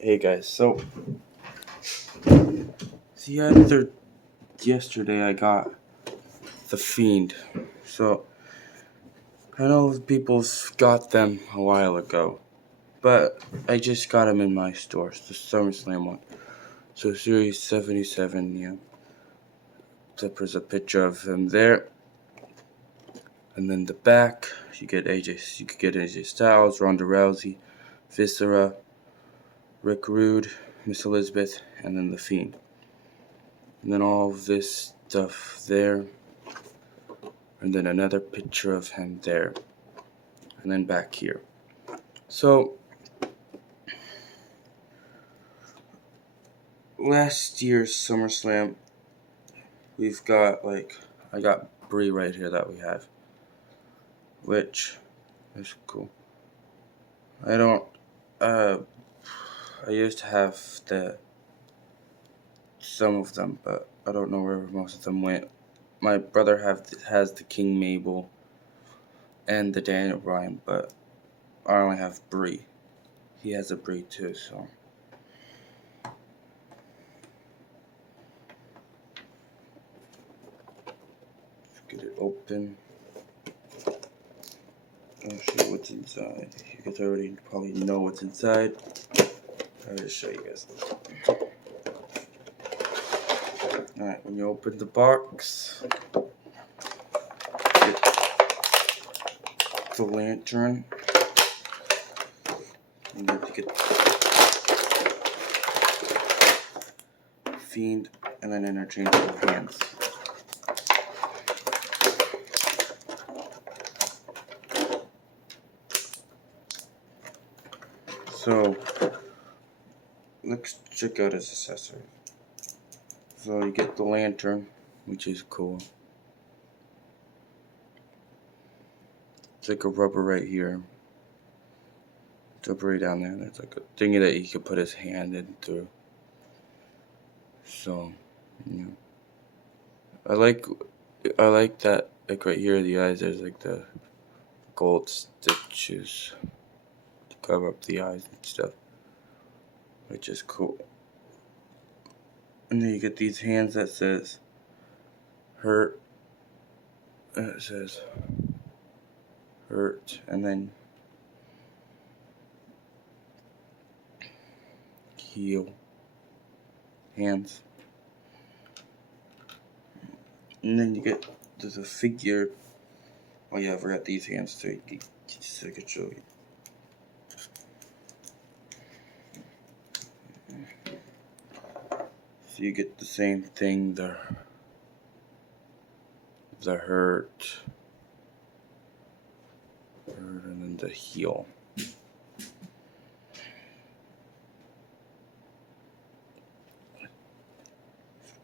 Hey guys, so the other yesterday I got the Fiend. So I know people's got them a while ago, but I just got them in my stores, the SummerSlam one. So Series 77, there's a picture of him there, and then the back you could get AJ Styles, Ronda Rousey, Viscera, Rick Rude, Miss Elizabeth, and then the Fiend. And then all of this stuff there. And then another picture of him there. And then back here. So, last year's SummerSlam, I got Brie right here that we have. Which is cool. I don't, I used to have some of them, but I don't know where most of them went. My brother has the King Mabel and the Daniel Bryan, but I only have Brie. He has a Brie too, so. Let's get it open. I'll show you what's inside. You guys already probably know what's inside. I'll just show you guys. Alright, when you open the box, get the lantern. You need to get Fiend and then interchangeable hands. So, let's check out his accessories. So you get the lantern, which is cool. It's like a rubber right here. It's rubber right down there. There's like a thingy that he could put his hand in through. So, I like that, like right here, the eyes, there's like the gold stitches to cover up the eyes and stuff, which is cool. And then you get these hands that says hurt, and it says hurt, and then heal hands. And then you get, there's a figure. Oh yeah, I forgot these hands too. Just so I could show you. So you get the same thing, the hurt, and then the heal.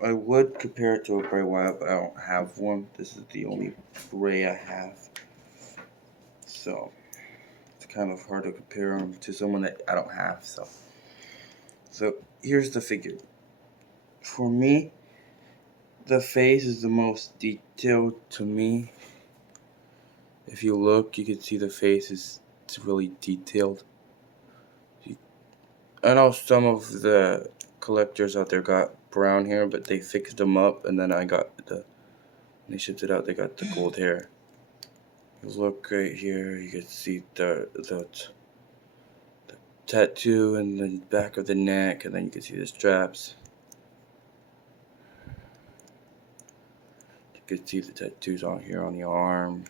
I would compare it to a Bray Wyatt, but I don't have one. This is the only Bray I have. So, it's kind of hard to compare him to someone that I don't have. So here's the figure. For me, the face is the most detailed to me. If you look, you can see the face it's really detailed. I know some of the collectors out there got brown hair, but they fixed them up, and then when they shipped it out, they got the gold hair. You look right here, you can see the tattoo in the back of the neck, and then you can see the straps. You can see the tattoos on here on the arm.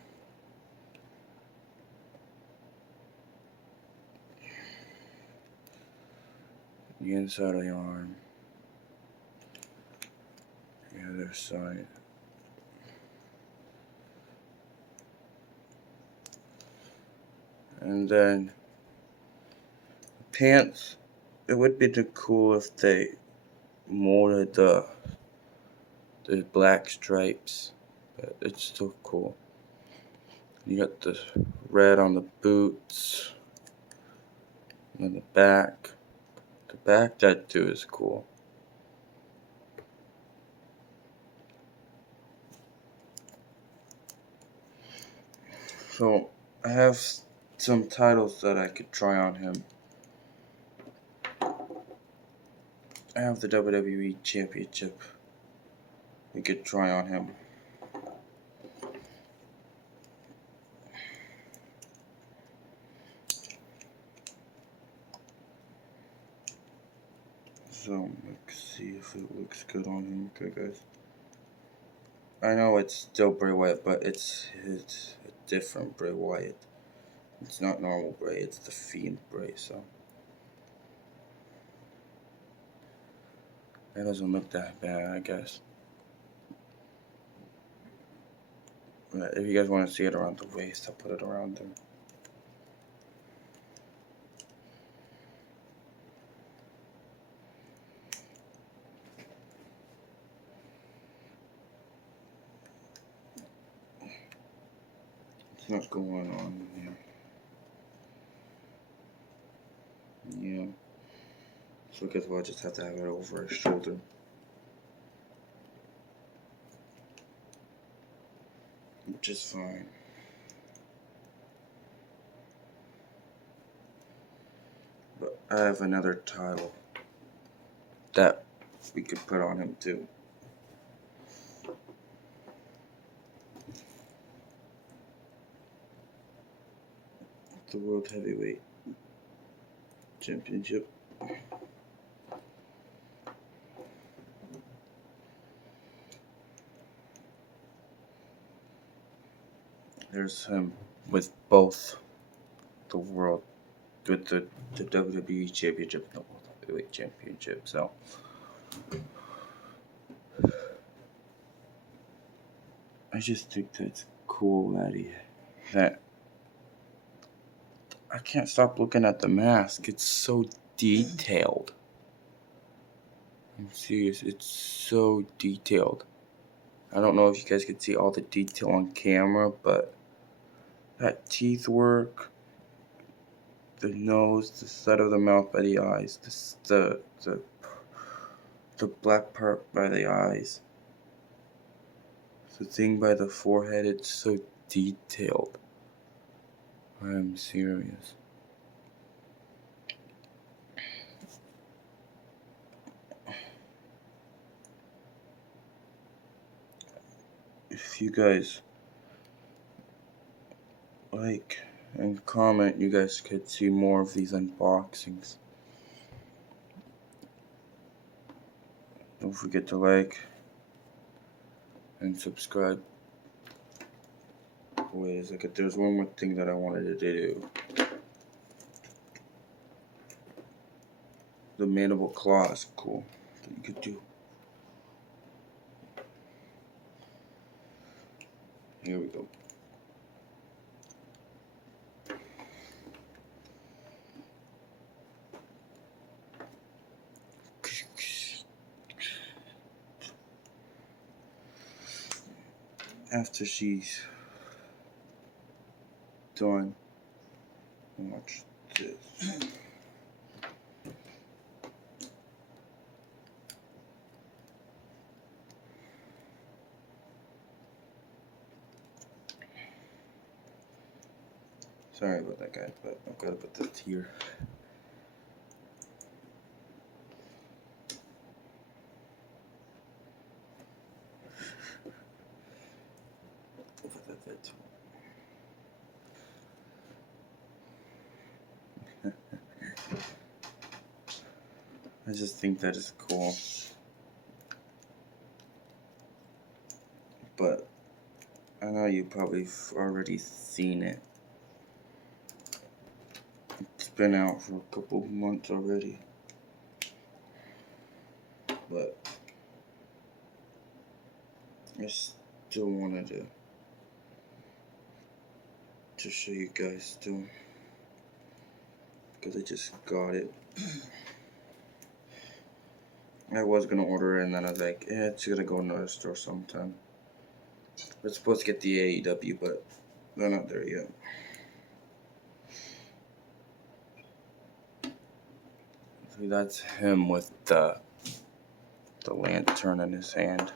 The inside of the arm. The other side. And then pants, it would be too cool if they molded the black stripes, but it's still cool. You got the red on the boots, and then the back. The back tattoo is cool. So I have some titles that I could try on him. I have the WWE Championship. We could try on him. So let's see if it looks good on him. Okay, guys. I know it's still Bray Wyatt, but it's a different Bray Wyatt. It's not normal Bray. It's the Fiend Bray. So that doesn't look that bad, I guess. But if you guys want to see it around the waist, I'll put it around there. It's not going on here. Yeah. So I guess we'll just have to have it over his shoulder. Which is fine. But I have another title that we could put on him too. The World Heavyweight Championship. There's him with both the world, with the WWE Championship and the World Heavyweight Championship. So I just think that's cool that I can't stop looking at the mask. It's so detailed. I'm serious. It's so detailed. I don't know if you guys could see all the detail on camera, but that teeth work, the nose, the side of the mouth by the eyes, the black part by the eyes, the thing by the forehead, it's so detailed. I'm serious. If you guys like and comment, you guys could see more of these unboxings. Don't forget to like and subscribe. Wait a second, there's one more thing that I wanted to do. The mandible claw is cool that you could do. Here we go. After she's done, watch this. Sorry about that, guys, but I've got to put this here. I just think that is cool. But I know you probably already seen it. It's been out for a couple of months already. But I still wanted to show you guys still. Because I just got it. I was gonna order it and then I was like, it's gonna go in another store sometime. We're supposed to get the AEW, but they're not there yet. See, that's him with the lantern in his hand.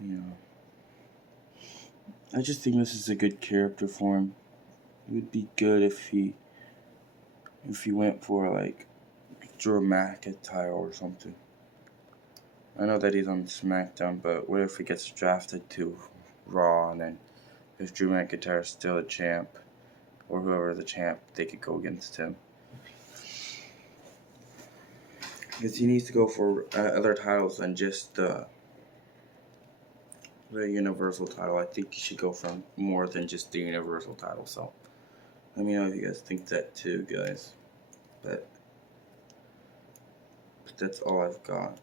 Yeah. I just think this is a good character for him. It would be good if he went for like Drew McIntyre or something. I know that he's on SmackDown, but what if he gets drafted to Raw, and then if Drew McIntyre is still a champ, or whoever the champ, they could go against him. Because he needs to go for other titles than just the Universal title. I think he should go for more than just the Universal title. So let me know if you guys think that too, guys. But that's all I've got.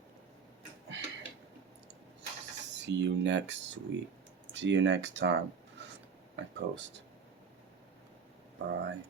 See you next week. See you next time I post. Bye.